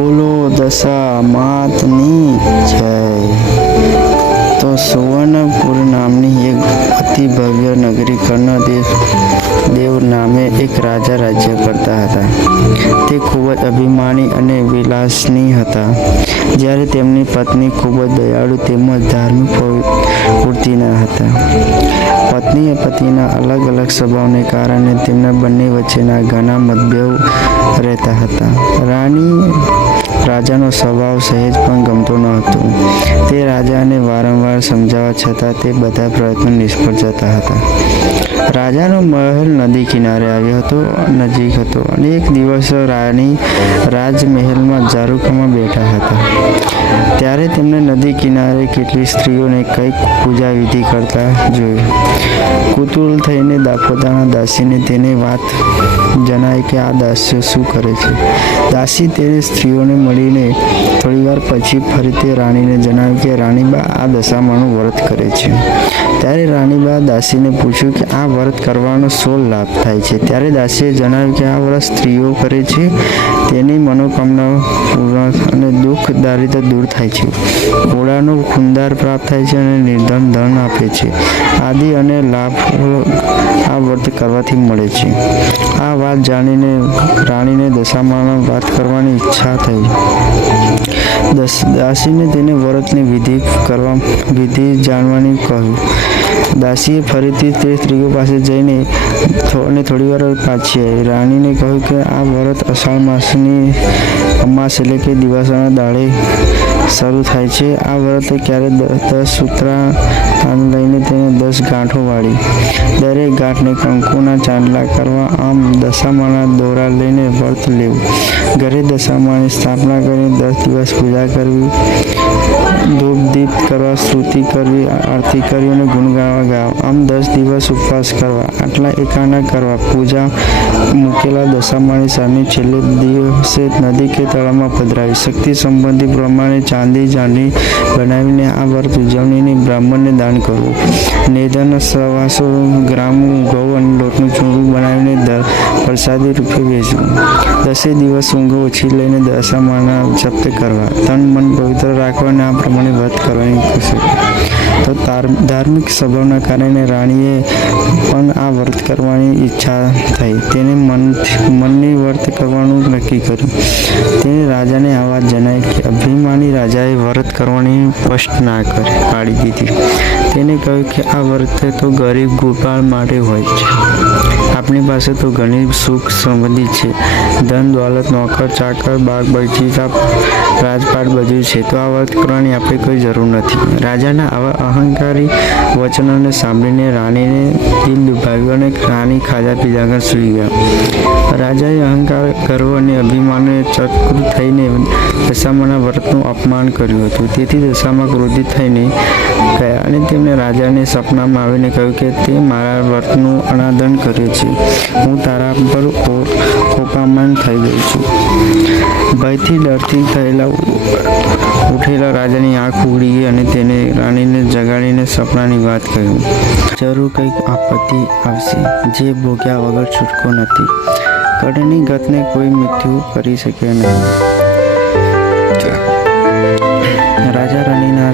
બોલો દશા માતની જય। તો સુવર્ણપુર નામની એક અતિ ભવ્ય નગરી કર્ણદેવ નામે એક રાજા રાજ્ય કરતા હતા। તે ખૂબ જ અભિમાની અને વિલાસની હતા। જ્યારે તેમની પત્ની ખૂબ જ દયાળુ તેમજ ધાર્મિક પ્રવૃત્તિના હતા। પત્ની પતિના અલગ અલગ સ્વભાવને કારણે તેમના બંને વચ્ચેના ઘણા મતભેદ રહેતા હતા। રાજાનો સ્વભાવ સહેજ પણ ગમતો ન હતો। તે રાજાને વારંવાર સમજાવવા છતાં તે બધા પ્રયત્નો નિષ્ફળ જતા હતા। રાજાનો મહેલ નદી કિનારે નજીક હતો અને એક દિવસ રાણી રાજમહેલમાં ઝારૂખામાં બેઠા હતા। ત્યારે તેમને નદી કિનારે કેટલીક સ્ત્રીઓને કંઈક પૂજા વિધિ કરતા જોઈ। કુતૂહલ થઈને પોતાના દાસીને તેની વાત જણાવી કે આ દાસીઓ શું કરે છે। દાસી તેને સ્ત્રીઓને મળીને થોડીવાર પછી ફરી તે રાણીને જણાવ્યું કે રાણીબા આ દશામાનું વ્રત કરે છે। ત્યારે રાણીબા દાસીને પૂછ્યું કે આ વ્રત કરવાનો શો લાભ થાય છે। ત્યારે દાસીએ જણાવ્યું કે આ વ્રત સ્ત્રીઓ કરે છે તેની મનોકામનાઓ પૂર્ણ અને દુઃખ દારિદ્ર દૂર થાય છે, ઘોડાનો ખૂનદાર પ્રાપ્ત થાય છે અને નિર્ધન ધન આપે છે આદિ અને લાભ આ વ્રત કરવાથી મળે છે। આ વાત જાણીને રાણીને દશામાના વાત કરવાની ઈચ્છા થઈ। દાસીને તેને વ્રતની વિધિ જાણવાની કહ્યું। દાસીએ ફરીથી તે સ્ત્રીઓ પાસે જઈને થોડીવાર પાછી આવી। રાણીને કહ્યું કે આ વ્રત અષાઢ માસની અમાસ એટલે કે દિવાસાના દાડે શરૂ થાય છે। આ વ્રત ક્યારે 10 સૂતરા પાન લઈને તેને 10 ગાંઠો વાળી દરેક ગાંઠને કંકુના ચાંદલા કરવા, આમ દશામાના દોરા લઈને વ્રત લેવું, ઘરે દશામાની સ્થાપના કરીને 10 દિવસ પૂજા કરવી, ધૂપ દીપ કરવા, સ્તુતિ કરવી, આરતી કરવી અને ગુણ ગાવા, આમ 10 દિવસ ઉપવાસ કરવા, આટલા એકાંત કરવા, પૂજા મૂકેલા દશામાની સામે છેલ્લે દિવસે નદી કે તળાવમાં પધરાવી શક્તિ સંબંધી પ્રમાણે ચાંદી બનાવીને આ વ્રત ઉજવણીને બ્રાહ્મણને દાન કરવું, નિર્ધન 125 ગ્રામ ઘઉં અને લોટનું ચૂરવું બનાવીને પ્રસાદી રૂપે વેચવું, 10 દિવસ ઊંઘ ઓછી લઈને દશામાના જપ કરવા, તન મન પવિત્ર રાખવા અને આ પ્રમાણે વ્રત કરવાની ખુશી। તો ધાર્મિક સ્વભાવના કારણે રાણીએ પણ આ વ્રત કરવાની ઈચ્છા થઈ। તેને મનની વ્રત કરવાનું નક્કી કર્યું। તેને રાજાને આ વાત જણાવી કે અભિમાની રાજાએ વ્રત કરવાની સ્પષ્ટ ના પાડી દીધી। તેને કહ્યું કે આ વ્રત તો ગરીબ ગોપાળ માટે હોય છે। આપણી પાસે તો ઘણી સુખ સમૃદ્ધિ છે, ધન દોલત, નોકર ચાકર, બાગ બગીચા, રાજપાટ બધું છે, તો આ વ્રત કરવાની આપણે કોઈ જરૂર નથી। રાજાના આવા અહંકારી વચનોને સાંભળીને રાણીને દિલ દુભાવ્યું અને રાણી ખાધા પીધા વગર સૂઈ ગયા। રાજાએ અહંકાર, ગર્વ અને અભિમાનને ચકૃત થઈને દશામાના વ્રતનું અપમાન કર્યું હતું। તેથી દશામા ક્રોધિત થઈને ગયા અને તેમણે રાજાને સપનામાં આવીને કહ્યું કે તે મારા વ્રતનું અનાદર કર્યું છે, હું તારા પર કોપાયમાન થઈ ગઈ છું। ભયથી ડરથી ઉઠેલા રાજાની આંખ ઉઘડી ગઈ અને તેને રાણીને જગાડીને સપનાની વાત કહ્યું। જરૂર કંઈક આપત્તિ આવશે જે ભોગ્યા વગર છૂટકો નથી। કડની ગતને કોઈ મૃત્યુ કરી શકે નહીં। રાજા રાણીના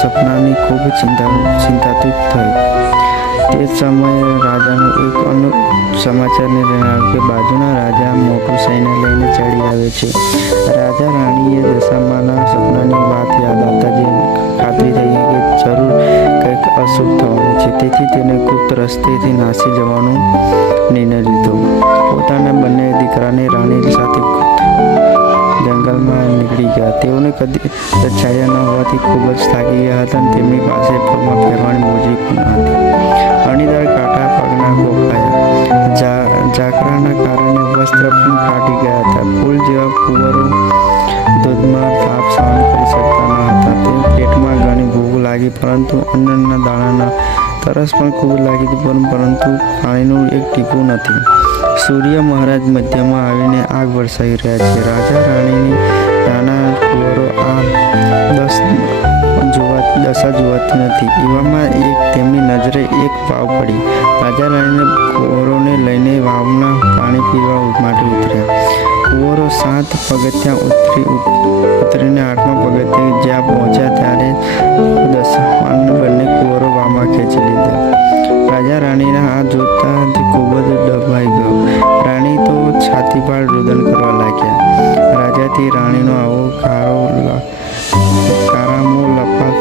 સપનાની ખૂબ ચિંતાતુર થઈ। તે જ સમયે રાજાનો એક સમાચારને જણાવ્યું કે બાજુના રાજા મોટું સૈન્ય લઈને ચડી આવે છે। રાજા રાણીએ દશામાના સપનાની વાત યાદ આવતા જે ખાતરી થઈ કે જરૂર કંઈક અશુભ થવાનું છે, તેથી તેને ગુપ્ત રસ્તેથી નાસી જવાનો નિર્ણય લીધો। પોતાના બંને દીકરાને રાણી સાથે જંગલમાં નીકળી ગયા। તેઓને કદી છાયા ન હોવાથી ખૂબ જ થાકી ગયા હતા અને તેમની પાસે પગમાં પહેરવાની મોજડી પણ હતી। અણીદાર કાંટા પગના ગોખાયા, ઝાકરાના કારણે વસ્ત્ર પણ ફાટી ગયા હતા। ફૂલ જેવા કુંવરો ધોધમાર તાપ સહન કરી શકતા ન હતા। તે પેટમાં ઘણી ભૂખ લાગી, પરંતુ અન્નના દાણાના તરસ પણ ખૂબ લાગી હતી, પરંતુ પાણીનું એક ટીપું નથી। સૂર્ય મહારાજ મધ્યમાં આવીને આગ વરસાવી રહ્યા છે। રાજા રાણીની નાના કુંવરો આ દશા જોવાતી નથી। એવામાં તેમની નજરે એક વાવ પડી। રાજા રાણીને કુંવરોને લઈને વાવના પાણી પીવા માટે ઉતર્યા। કુંવરો 7 પગથિયાં ઉતરીને 8મા પગથિયે જ્યાં પહોંચ્યા ત્યારે દશામાના બંને કુંવરો વામા ખેંચી લીધા. રાજા રાણીના આ જોતા જ ખૂબ જ ડબાઈ ગયો. રાણી તો છાતીપાડ રુદન કરવા લાગ્યા. રાજાથી રાણીનો આવો કારામો લપાત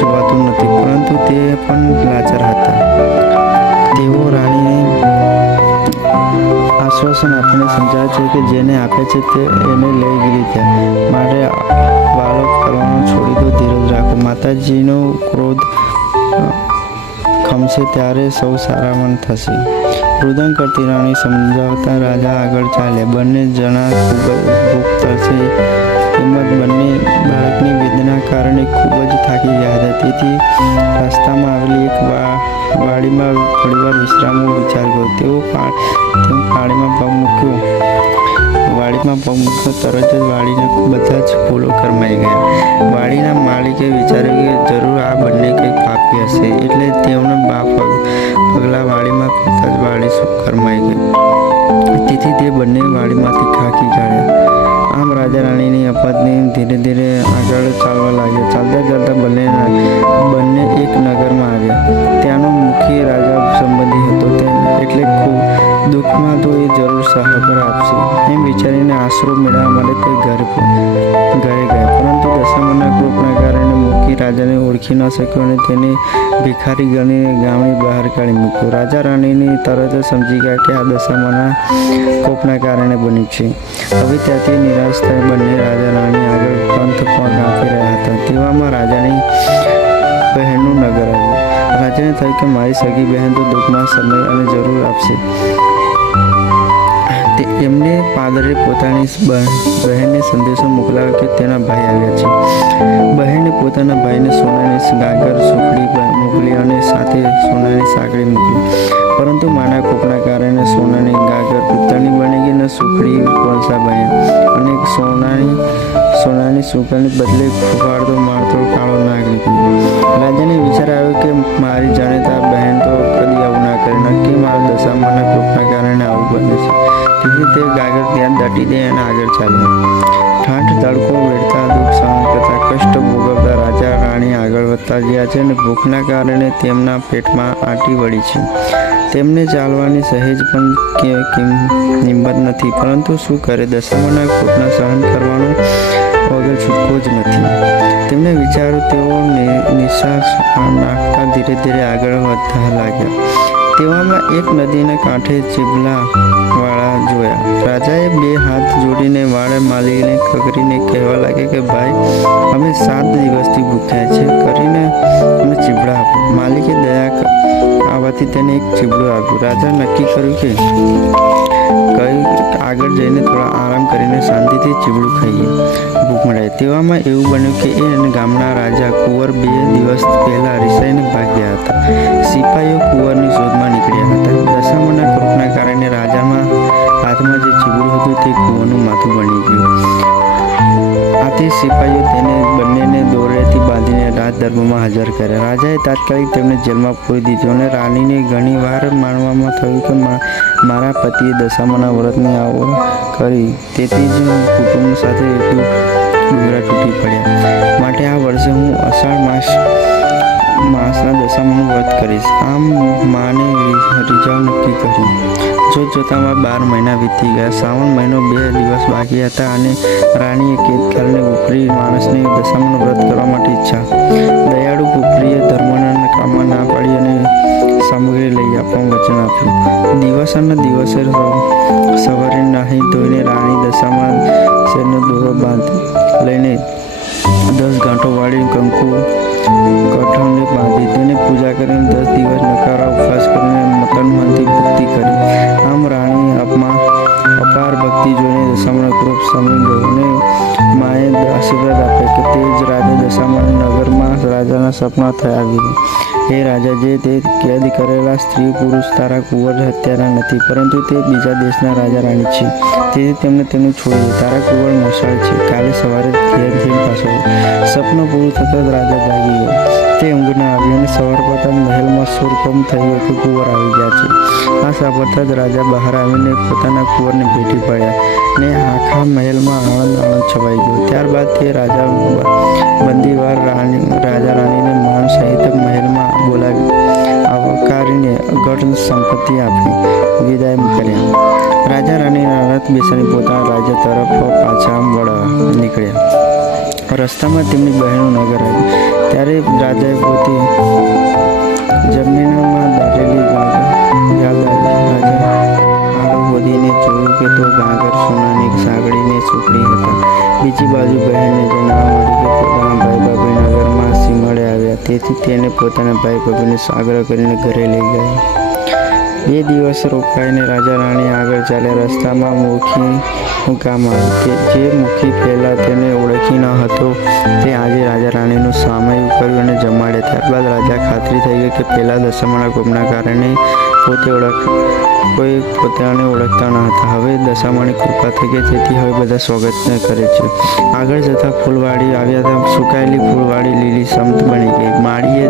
જોવાતું નથી, પરંતુ તે પણ લાચાર હતા. તેઓ રાણીને આશ્વાસન આપીને સમજાવે છે કે જેને આપે છે તે એને લઈ લીધા, માટે વાલો કરવાનું છોડી દો, ધીરજ રાખો. માતાજીનો ક્રોધ ખમશે ત્યારે સૌ સારામણ થશે. રુદન કરતી રાણી સમજાવતા રાજા આગળ ચાલ્યા. બંને જણા ખૂબ જ ભૂખ તરસે તેમજ બંને બાળકની વેદના કારણે ખૂબ જ થાકી ગયા હતા. તેથી રસ્તામાં આવેલી એક વાડીમાં થોડીવાર વિશ્રામનો વિચાર કર્યો. તેઓ વાડીમાં પગ મૂક્યો. તરત જ વાડીના બધા જ ફૂલો કરમાઈ ગયા. વાડીના માલિકે વિચાર્યું કે જરૂર આ બંને કંઈક પાપી હશે, એટલે તેમણે પગલા વાડીમાં કરતા જ વાડી કરમાઈ ગઈ. તેથી તે બંને વાડીમાંથી થાકી કાઢ્યા. આમ રાજા રાણીની પત્ની ધીરે ધીરે આગળ ચાલવા લાગ્યા. ચાલતા ચાલતા બંને એક નગરમાં આવ્યા. ત્યાંનો મુખી રાજા સંબંધી હતો, એટલે ખૂબ દુઃખમાં તો એ જરૂર સહકાર આપશે એમ વિચારીને આશરો મેળવવા માટે તે ઘરે ગયા. પરંતુ દશામાના ક્રોધના કારણે મુખી રાજાને ઓળખી ન શક્યો અને તેને ભિખારી ગણીને ગામની બહાર કાઢી મૂક્યો. રાજા રાણીની તરત જ સમજી ગયા કે આ દશામાના કોપના કારણે બન્યું છે. હવે ત્યાંથી નિરાશ થઈ બંને રાજા રાણી આગળ પંથ પગ આપી રહ્યા હતા. તેવામાં રાજાની બહેનનું નગર આવ્યું. રાજાને થયું કે મારી સગી બહેન તો દુઃખમાં સમય અને જરૂર આપશે. એમને પાદરે પોતાની બહેનને સંદેશો મોકલાવ્યો કે તેના ભાઈ આવ્યા છે. બહેને પોતાના ભાઈને સોનાની ગાગર સુખડી મોકલી અને સાથે સોનાની સાંકળી મોકલી. પરંતુ માના કોપના કારણે સોનાની ગાગર પિત્તળની બની ગઈ અને સુખડી કોલસા બન્યા અને સોનાની સુકળની બદલે ફૂફાડતો મારતો કાળો નાગ નીકળ્યો. રાજાને વિચાર આવ્યો કે મારી જાણીતા બહેન તો કદી આવું ના કરે, નક્કી મારા દશામાના કોપના કારણે આવું બને છે. તેથી તે ગાગર ત્યાં દાટી દે અને આગળ ચાલ્યા. ઠાઠ તડકો વેઠતા, દુઃખ સહન કરતા, કષ્ટ ભોગવતા રાજા રાણી આગળ વધતા ગયા છે અને ભૂખના કારણે તેમના પેટમાં આંટી વળી છે. તેમને ચાલવાની સહેજ પણ હિંમત નથી, પરંતુ શું કરે, દશામાના કોપના સહન કરવાનો વગર છૂટકો જ નથી. તેમને વિચારો તેઓ નિશ્વાસ નાખતા ધીરે ધીરે આગળ વધતા લાગ્યા. તેવામાં એક નદીના કાંઠે ચીબલા વાળા જોયા. રાજાએ 2 હાથ જોડીને વાળા માલિકને ખગરીને કહેવા લાગ્યા કે ભાઈ, અમે 7 દિવસથી ભૂખ્યા છે, કરીને અમને ચીબડા આપો. માલિકે દયા આવવાથી તેને એક ચીબડું આપ્યું. રાજા નક્કી કર્યું કે આગળ જઈને થોડા આરામ કરીને શાંતિથી ચીબડું ખાઈએ, ભૂખ મળે. તેવામાં એવું બન્યું કે એ ગામના રાજા કુંવર 2 દિવસ પહેલા રિસાઈને ભાગ્યા હતા. સિપાહીઓ કુંવરની શોધમાં નીકળ્યા હતા. દશામાના ક્રોધના કારણે રાજાના હાથમાં જે ચીબડું હતું તે કુંવરનું માથું બની ગયું. આથી સિપાહીઓ તેને બંનેને દોરડેથી બાંધીને રાજદરબારમાં હાજર કર્યા. રાજાએ તાત્કાલિક તેમને જેલમાં પૂરી દીધો અને રાણીને ઘણી વાર માનવામાં થયું કે મારા પતિએ દશામાના વ્રતની આવો કરી, તેથી જ કુટુંબ સાથે ડુંગરા તૂટી પડ્યા. માટે આ વર્ષે હું અષાઢ માસના દશામાનું વ્રત કરીશ. આમ માને રીઝાવ નક્કી કર્યું. જોતજોતામાં 12 મહિના વીતી ગયા. શ્રાવણ મહિનો 2 દિવસ બાકી હતા અને રાણીએ કેદખાને ઉપરી માણસને દશામાનું વ્રત કરવા માટે ઈચ્છા. દયાળુ પુત્રીએ ધર્મના કામમાં ના પાડી અને સામગ્રી લઈ આપવાનું વચન આપ્યું. દિવસના દિવસે સવારે નાહી ધોઈને રાણી દશામાં શેરનો દોરો લઈને 10 ગાંઠો વાળી કંકુ કઠોળને બાંધી તેને પૂજા કરીને 10 દિવસ નકારા ઉપવાસ કરીને મતનમનથી ભક્તિ કરી. આમ રાણી અપાર ભક્તિ જોઈને દશામાનો ક્રોધ શમી ગયો અને માએ આશીર્વાદ આપ્યા કે તે જ રાજા દશામાના નગરમાં રાજાના સપના થયા આવી. હે રાજા, જે તે કેદ કરેલા સ્ત્રી પુરુષ તારા કુંવર હત્યારા નથી, પરંતુ તે બીજા દેશના રાજા રાણી છે. તેથી તેમને છોડી દે. તારા કુંવર મોસાળ છે. કાલે સવારે ઘેર જઈને પાછો આવ. સપનું પૂરું થતાં જ રાજા જાગી ગયો. તે ઊંઘ ના આવી અને સવાર પડતા મહેલમાં શોરકોમ થયું કે કુંવર આવી ગયા છે. આ સાંભળતા જ રાજા બહાર આવીને પોતાના કુંવરને ભેટી પડ્યા ને આખા મહેલમાં આનંદ છવાઈ ગયો. ત્યારબાદ તે રાજા બંદીવાર રાજા રાણીને માન સહિત મહેલમાં બોલાવી આવકારીને ગઢ સંપત્તિ આપી વિદાય કર્યા. રાજા રાણી રથ બેસાડી પોતાના રાજ્ય તરફ પાછા વળવા નીકળ્યા. રસ્તામાં તેમની બહેનનું નગર આવ્યું. ત્યારે રાજાએ પોતે જમીનમાં દાટેલી ગાગર યાદ આવી. રાજા આડો વધીને જોયું કે તો ગાગર સોનાની સાંકળીને સુકડી હતા. બીજી બાજુ બહેનને જણાવવા મળી કે પોતાના ભાઈ ભાભી નગરમાં સીમળે આવ્યા. તેથી તેને પોતાના ભાઈ ભાભીને આગ્રહ કરીને ઘરે લઈ ગયા. 2 દિવસ રોકાઈને રાજા રાણી આગળ ચાલ્યા. રસ્તામાં મુખીનું ગામ આવ્યું. જે મુખી પહેલાં તેને ઓળખી ન હતો તે આજે રાજા રાણીનું સામયું કર્યું અને જમાડ્યા. ત્યારબાદ રાજા ખાતરી થઈ ગઈ કે પહેલાં દશામાના કોપના કારણે કોઈ પોતાને ઓળખતા ન હતા. હવે દશામાની કૃપા થઈ ગઈ, તેથી હવે બધા સ્વાગત કરે છે. આગળ જતાં ફૂલવાડી આવ્યા હતા. સુકાયેલી ફૂલવાડી લીલીછમ બની ગઈ. માળીએ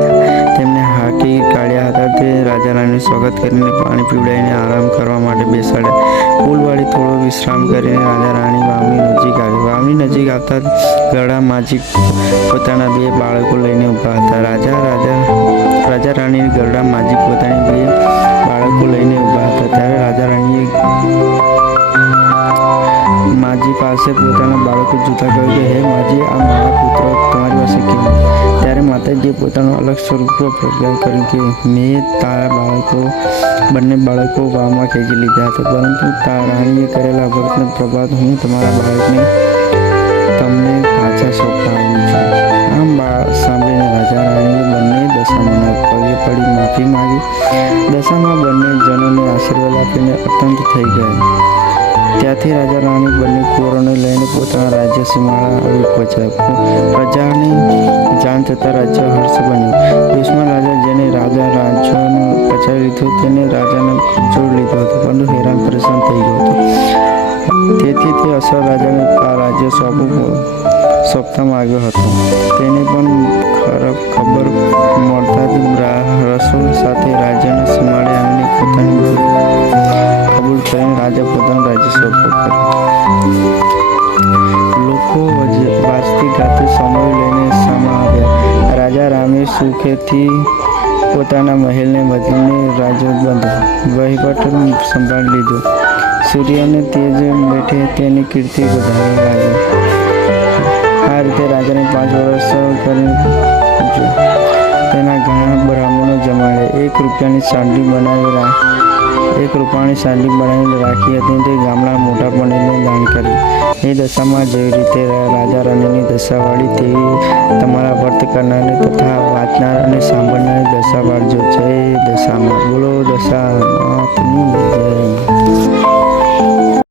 તેમને હાંકી કાઢ્યા હતા. તે રાજા રાણીનું સ્વાગત કરીને પાણી પીવડાવીને આરામ કરવા માટે બેસાડ્યા. ફૂલવાડી થોડો વિશ્રામ કરીને રાજા રાણી વાવની નજીક આવી. વાવની નજીક આવતા ગરડા માજી પોતાના 2 બાળકો લઈને ઊભા હતા. રાજા રાણી ગરડા માજી પોતાની 2 બાળકો લઈને ઊભા હતા. ત્યારે રાજા રાણીએ માજી પાસે પોતાના બાળકો જોતા કહ્યું કે હે માજી, આ મારા પુત્ર તમારી પાસે કેમ? ત્યારે માતાજીએ પોતાનું અલગ સ્વરૂપ પ્રગટ કર્યું કે મેં તારા બંને બાળકો વાવમાં ખેંચી લીધા હતા, પરંતુ રાણીએ કરેલા વ્રતનો પ્રભાવ હું તમારા બાળકને તમને પાછા સોંપવા આવ્યું છું. આમ સાંભળીને રાજા રાણીએ બંને દશામાના પગે પડી માફી માગી. દશામાં બંને જણોને આશીર્વાદ આપીને અત્યંત થઈ ગયા. ત્યાંથી રાજા રાણી બંને કુંવરોને લઈને પોતાના રાજ્ય સીમાડા આવી પહોંચ્યા. પ્રજાની જાણ થતાં રાજ્ય હર્ષ બન્યું. દુશ્મન રાજા જેને રાજ્યનું પચાવી લીધું તેને રાજાને જોડ લીધો હતો, પરંતુ હેરાન પરેશાન થઈ ગયો હતો. તેથી તે અસર રાજાને આ રાજ્ય સોંપવા માંગ્યો હતો. તેને પણ ખબર મળતા જ રસોલ સાથે રાજ્યના સીમાડે આવીને પોતાની કબૂલ કરીને રાજા પોતાનું રાજ્ય સોંપ્યું કર્યું. લોકો વાજતી ગાતી સમય લઈને સામા આવ્યા. રાજા રામે સુખેથી પોતાના મહેલને બદલીને રાજ્ય વહીવટ સંભાળી લીધો. સૂર્યને તેજ બેઠે તેની કીર્તિ વધારવા લાગ્યો. આ રીતે રાજાને 5 વર્ષ કરીને તેના ઘણા બ્રાહ્મણો જમાડ્યા. 1 રૂપિયાની સાંડી બનાવી રાખી હતી. તે ગામડા મોટા પંડિતને દાન કરી. એ દશામાં જેવી રીતે રાજા રાણીની દશા વાળી તેવી તમારા વ્રત કરનારને તથા વાંચનાર અને સાંભળનારની દશા વાળજો. જય દશામાં. બોલો દશા.